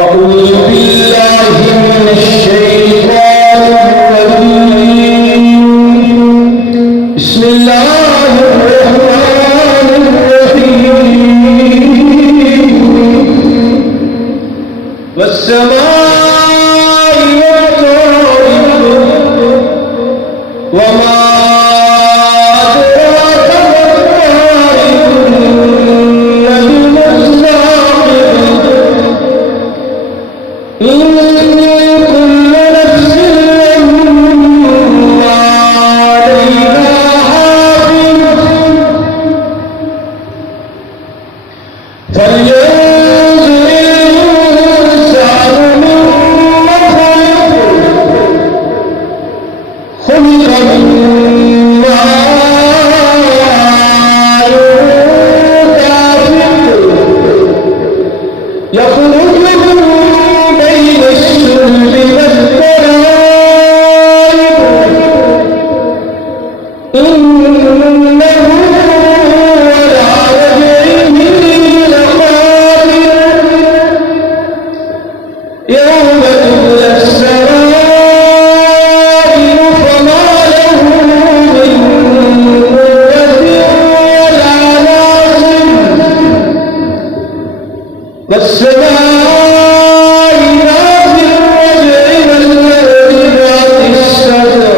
أعوذ بالله من الشيطان الرجيم. بسم الله الرحمن الرحيم. والسماء والطارق وما أدراك ما الطارق النجم الثاقب إن كل نفس لما عليها حافظ فلينظر الإنسان مما خلق من ماء دافق يخرج من بين الصلب والترائب إنه على رجعه لقادر يوم تبلى السرائر فما له من قوة ولا ناصر والسماء ذات الرجع والأرض ذات الصدع